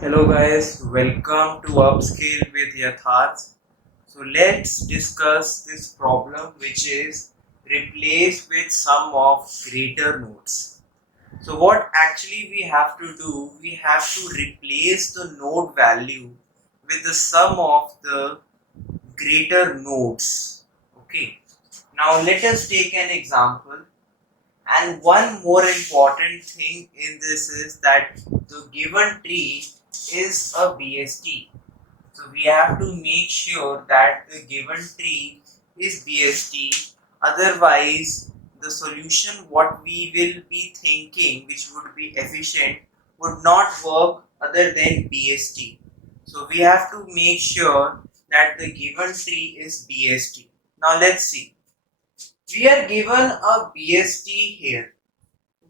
Hello guys, welcome to Upscale with Yatharth. So let's discuss this problem which is replace with sum of greater nodes. So what actually we have to do, we have to replace the node value with the sum of the greater nodes. Okay. Now let us take an example. And one more important thing in this is that the given tree is a BST. So we have to make sure that the given tree is BST. Otherwise, the solution what we will be thinking, which would be efficient, would not work other than BST. So we have to make sure that the given tree is BST. Now let's see. We are given a BST here.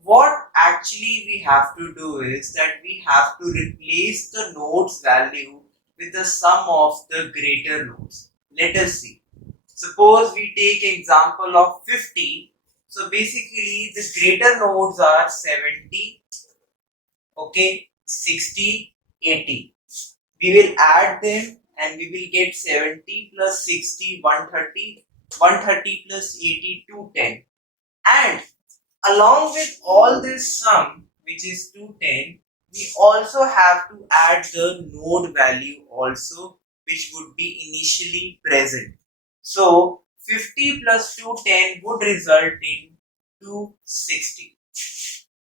What actually we have to do is that we have to replace the nodes value with the sum of the greater nodes. Let us see. Suppose we take example of 50. So basically the greater nodes are 70, okay, 60, 80. We will add them and we will get 70 plus 60, 130, 130 plus 80, 210. And along with all this sum, which is 210, we also have to add the node value also, which would be initially present. So 50 plus 210 would result in 260.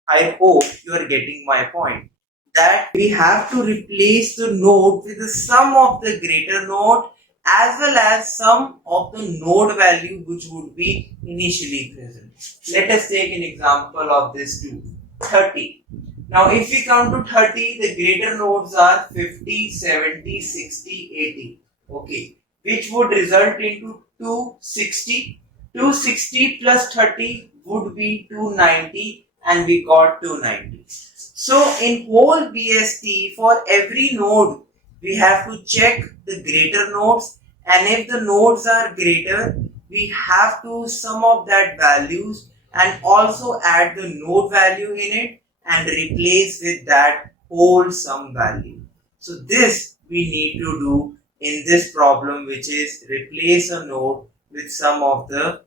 I hope you are getting my point. That we have to replace the node with the sum of the greater node as well as sum of the node value which would be initially present. Let us take an example of this too. 30. Now if we come to 30, the greater nodes are 50, 70, 60, 80. Okay. Which would result into 260. 260 plus 30 would be 290 and we got 290. So in whole BST, for every node, we have to check the greater nodes, and if the nodes are greater, we have to sum of that values and also add the node value in it and replace with that whole sum value. So this we need to do in this problem, which is replace a node with some of the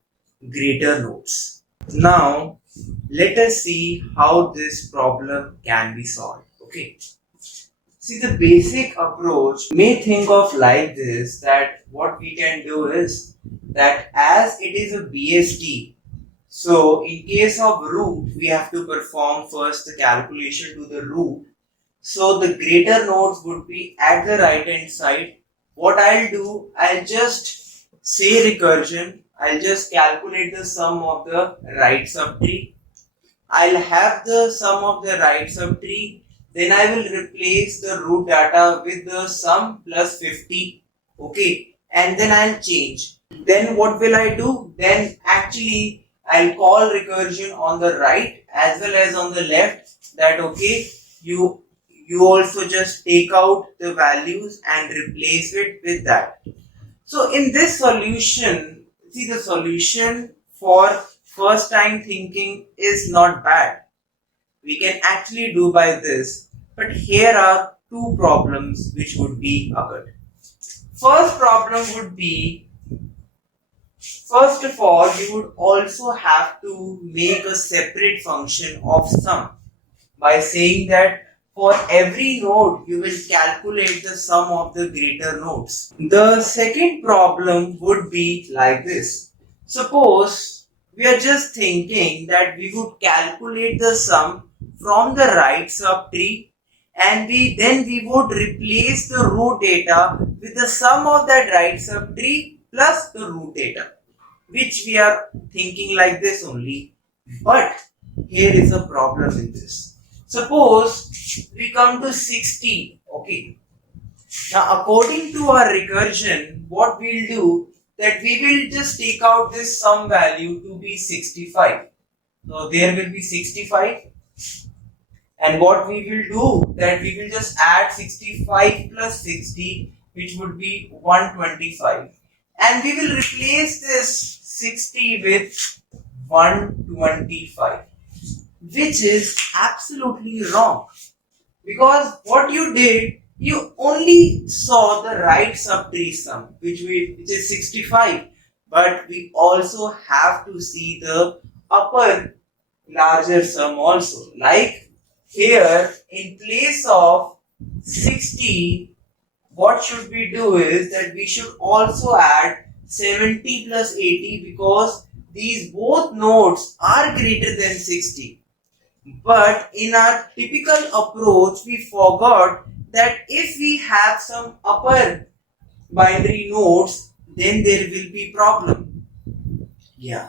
greater nodes. Now let us see how this problem can be solved. Okay. See, the basic approach may think of like this, that what we can do is that as it is a BST, so in case of root, we have to perform first the calculation to the root. So the greater nodes would be at the right hand side. What I'll do, I'll just say recursion. I'll just calculate the sum of the right subtree. I'll have the sum of the right subtree. Then I will replace the root data with the sum plus 50. Okay. And then I'll change. Then what will I do? Then actually I'll call recursion on the right as well as on the left, that okay, you also just take out the values and replace it with that. So in this solution, see, the solution for first time thinking is not bad. We can actually do by this, but here are two problems which would be occurred. First problem would be, first of all, you would also have to make a separate function of sum by saying that for every node you will calculate the sum of the greater nodes. The second problem would be like this. Suppose we are just thinking that we would calculate the sum from the right subtree, and we would replace the root data with the sum of that right subtree plus the root data, which we are thinking like this only. But here is a problem in this. Suppose we come to 60. Okay. Now according to our recursion, what we'll do, that we will just take out this sum value to be 65. So there will be 65. And what we will do, that we will just add 65 plus 60, which would be 125. And we will replace this 60 with 125, which is absolutely wrong. because what you did, you only saw the right subtree sum, which is 65, but we also have to see the upper larger sum also. Like here, in place of 60, what should we do is that we should also add 70 plus 80, because these both nodes are greater than 60. But in our typical approach, we forgot that if we have some upper binary nodes, then there will be problem. Yeah.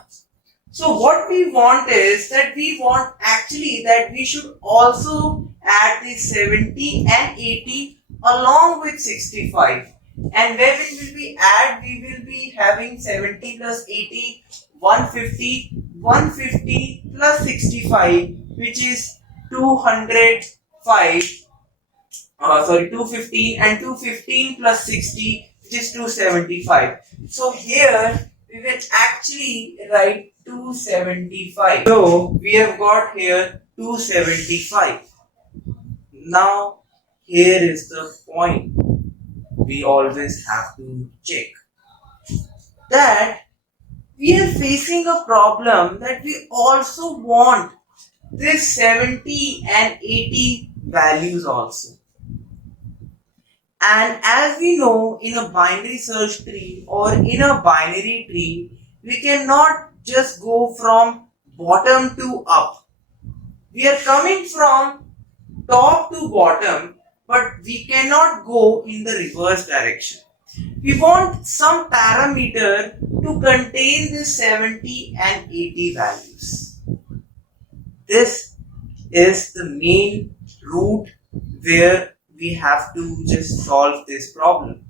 So what we want is that we want actually that we should also add the 70 and 80 along with 65. And where it will be add, we will be having 70 plus 80, 150, 150 plus 65, which is 205. 215, and 215 plus 60, which is 275. So here we will actually write 275. So we have got here 275. Now here is the point we always have to check, that we are facing a problem that we also want this 70 and 80 values also. And as we know, in a binary search tree or in a binary tree, we cannot just go from bottom to up. We are coming from top to bottom, but we cannot go in the reverse direction. We want some parameter to contain the 70 and 80 values. This is the main root where we have to just solve this problem.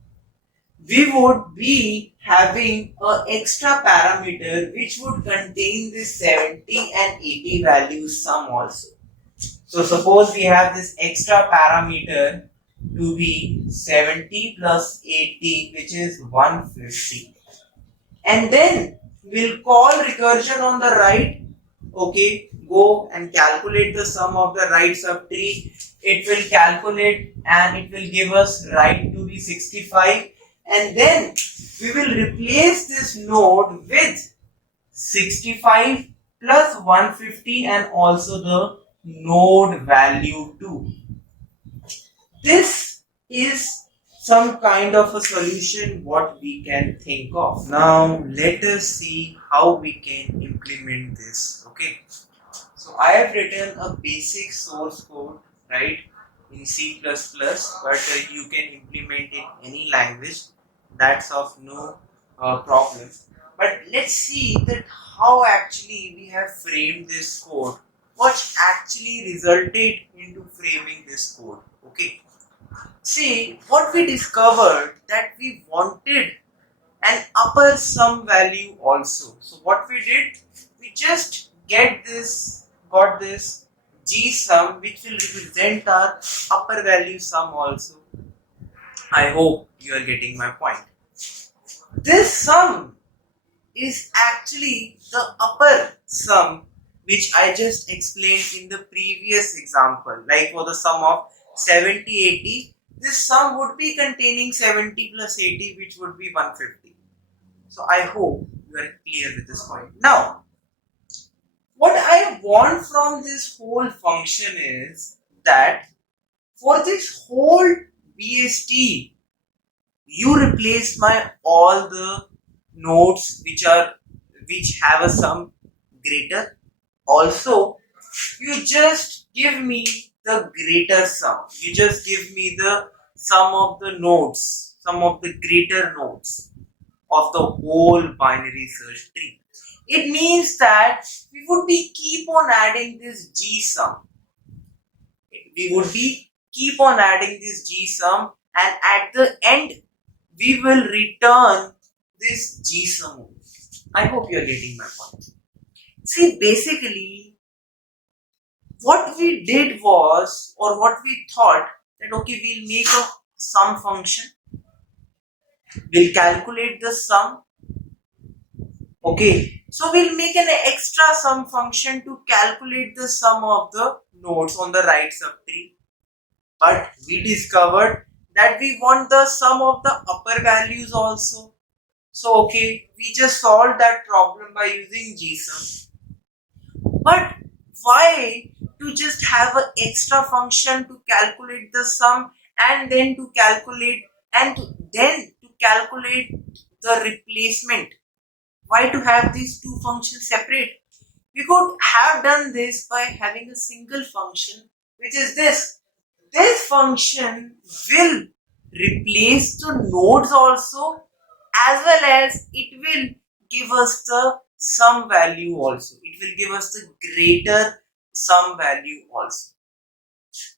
We would be having an extra parameter which would contain this 70 and 80 values sum also. So suppose we have this extra parameter to be 70 plus 80, which is 150. And then we'll call recursion on the right. Okay, go and calculate the sum of the right subtree. It will calculate and it will give us right to be 65, and then we will replace this node with 65 plus 150 and also the node value 2. This is some kind of a solution what we can think of. Now let us see how we can implement this. Okay, so I have written a basic source code, right, in C++, but you can implement in any language. That's of no problem. But let's see that how actually we have framed this code. What actually resulted into framing this code? Okay. See, what we discovered that we wanted an upper sum value also. So what we did, we just got this G sum which will represent our upper value sum also. I hope you are getting my point. This sum is actually the upper sum which I just explained in the previous example. Like for the sum of 70, 80, this sum would be containing 70 plus 80, which would be 150. So I hope you are clear with this point. Now, what I want from this whole function is that for this whole BST, you replace my all the nodes which have a sum greater. Also, you just give me the greater sum. You just give me the sum of the nodes, sum of the greater nodes of the whole binary search tree. It means that we would be keep on adding this G sum. We would be keep on adding this G sum, and at the end we will return this G sum. I hope you are getting my point. See, basically, what we did was, or what we thought, that okay, we'll make a sum function, we'll calculate the sum. Okay, so we'll make an extra sum function to calculate the sum of the nodes on the right subtree. But we discovered that we want the sum of the upper values also. So okay, we just solved that problem by using gsum. But why to just have an extra function to calculate the sum and then to calculate the replacement? Why to have these two functions separate? We could have done this by having a single function, which is this. This function will replace the nodes also, as well as it will give us the sum value also. It will give us the greater sum value also.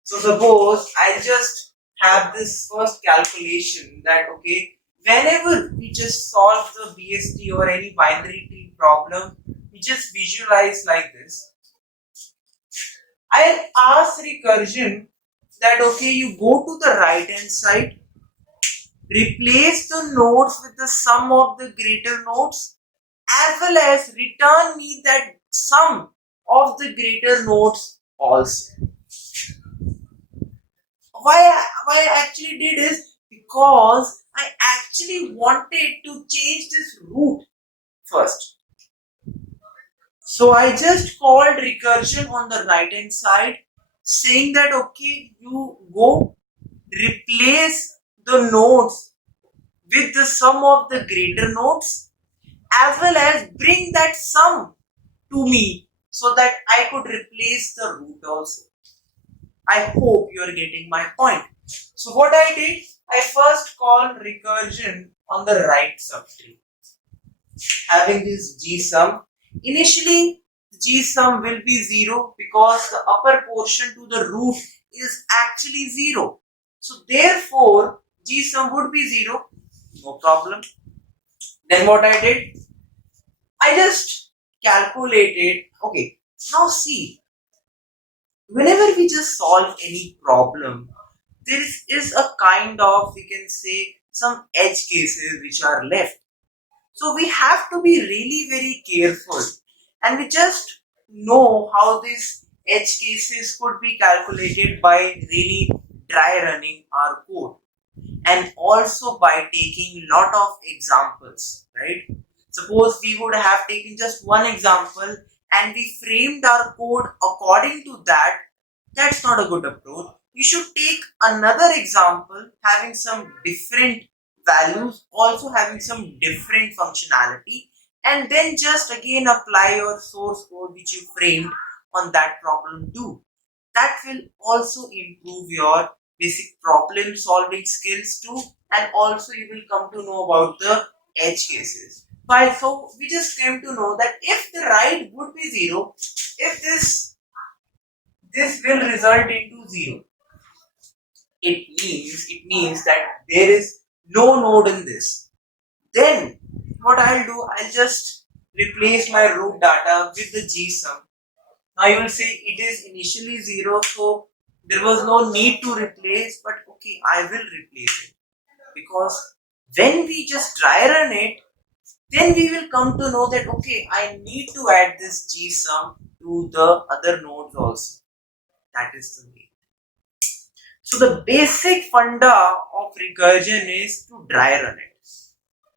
So suppose I just have this first calculation that okay, whenever we just solve the BST or any binary tree problem, we just visualize like this. I'll ask recursion that okay, you go to the right hand side, replace the nodes with the sum of the greater nodes, as well as return me that sum of the greater nodes also. Why I actually did is because I actually wanted to change this root first. So I just called recursion on the right hand side, saying that okay, you go replace the nodes with the sum of the greater nodes, as well as bring that sum to me so that I could replace the root also. I hope you are getting my point. So what I did, I first called recursion on the right subtree, having this gsum. Initially, gsum will be 0 because the upper portion to the root is actually 0. So therefore, gsum would be 0. No problem. Then what I did, I just calculated. Okay, now see, whenever we just solve any problem, there is a kind of, we can say, some edge cases which are left. So we have to be really very careful, and we just know how these edge cases could be calculated by really dry running our code, and also by taking lot of examples, right? Suppose we would have taken just one example and we framed our code according to that. That's not a good approach. You should take another example having some different values, also having some different functionality, and then just again apply your source code which you framed on that problem too. That will also improve your basic problem solving skills too, and also you will come to know about the edge cases. But so we just came to know that if the right would be 0, if this will result into 0, it means that there is no node in this. Then what I'll do, I'll just replace my root data with the gsum. Now you will say it is initially 0, so there was no need to replace, but okay, I will replace it, because when we just dry run it, then we will come to know that okay, I need to add this gsum to the other nodes also. That is the way. So the basic funda of recursion is to dry run it.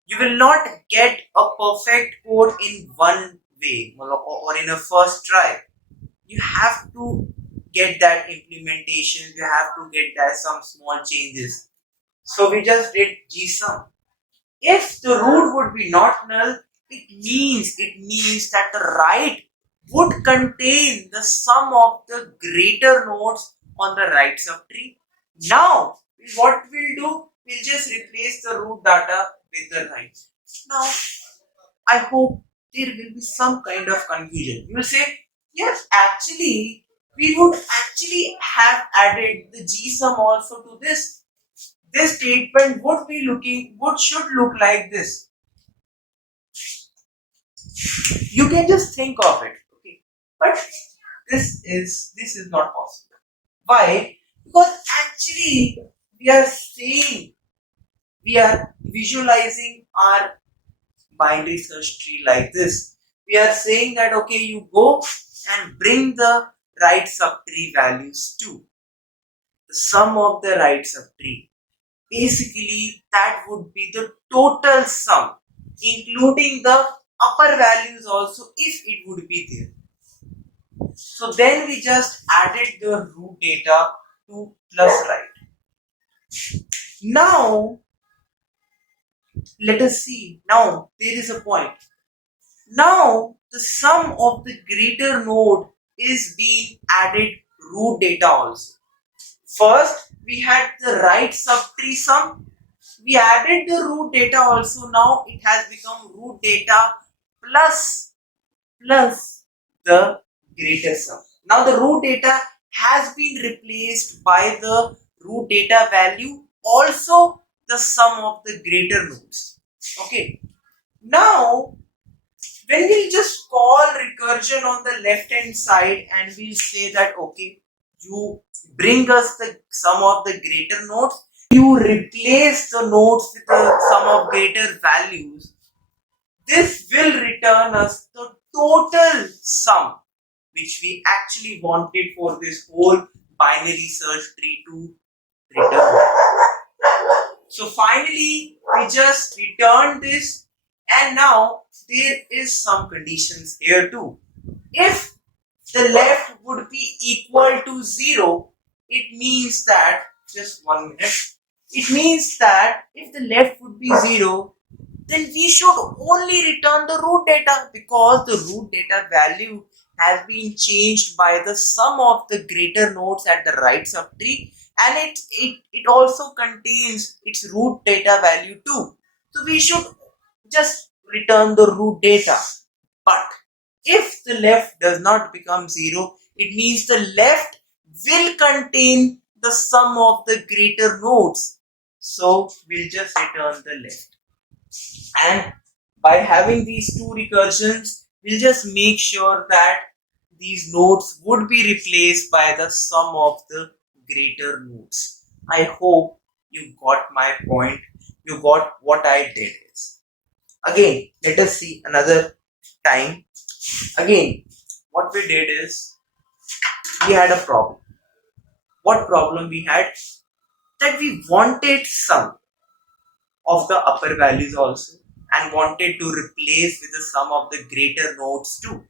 You will not get a perfect code in one way or in a first try. You have to get that implementation, you have to get that some small changes. So we just did gsum. If the root would be not null, it means that the right would contain the sum of the greater nodes on the right subtree. Now what we'll do, we'll just replace the root data with the right. Now I hope there will be some kind of confusion. You will say, yes, actually, we would actually have added the gsum also to this. This statement would should look like this. You can just think of it, okay? But this is not possible. Why? Because actually we are visualizing our binary search tree like this. We are saying that okay, you go and bring the right subtree values too. the sum of the right subtree. Basically, that would be the total sum, including the upper values also if it would be there. So then we just added the root data to plus right. Now, let us see. Now, there is a point. Now, the sum of the greater node is being added root data also. First, we had the right subtree sum. We added the root data also. Now, it has become root data plus the greater sum. Now, the root data has been replaced by the root data value, also the sum of the greater nodes. Okay. Now, when we just call recursion on the left hand side and we say that okay, you bring us the sum of the greater nodes, you replace the nodes with the sum of greater values, this will return us the total sum which we actually wanted for this whole binary search tree to return. So finally we just returned this, and now there is some conditions here too. If the left would be equal to 0, it means that, just 1 minute, it means that if the left would be 0, then we should only return the root data, because the root data value has been changed by the sum of the greater nodes at the right subtree, and it also contains its root data value too. So we should just return the root data. But if the left does not become 0, it means the left will contain the sum of the greater nodes. So we'll just return the left. And by having these two recursions, we'll just make sure that these nodes would be replaced by the sum of the greater nodes. I hope you got my point. You got what I did is. Again, let us see another time. Again, what we did is we had a problem. What problem we had? That we wanted sum of the upper values also and wanted to replace with the sum of the greater nodes too.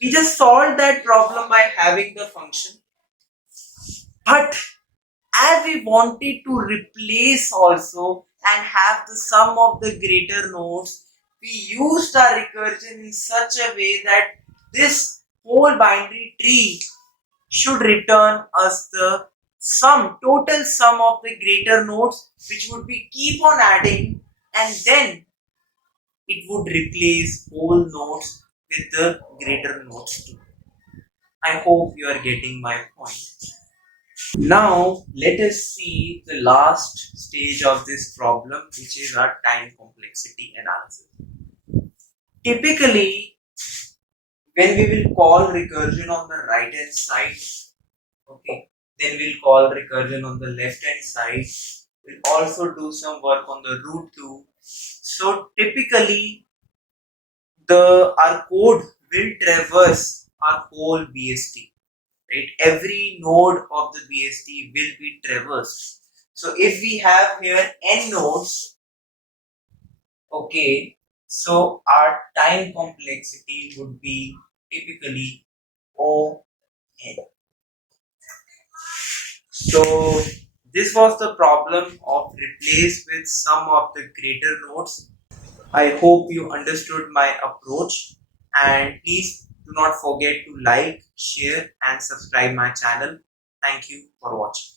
We just solved that problem by having the function, but as we wanted to replace also and have the sum of the greater nodes, we used our recursion in such a way that this whole binary tree should return us the total sum of the greater nodes, which would be keep on adding, and then it would replace whole nodes with the greater nodes too. I hope you are getting my point. Now let us see the last stage of this problem, which is our time complexity analysis. Typically, when we will call recursion on the right hand side, okay, then we'll call recursion on the left hand side. We'll also do some work on the root too. So typically, our code will traverse our whole BST. Right? Every node of the BST will be traversed. So if we have here n nodes, okay, so our time complexity would be typically O n. So this was the problem of replace with sum of the greater nodes. I hope you understood my approach, and please do not forget to like, share and subscribe my channel. Thank you for watching.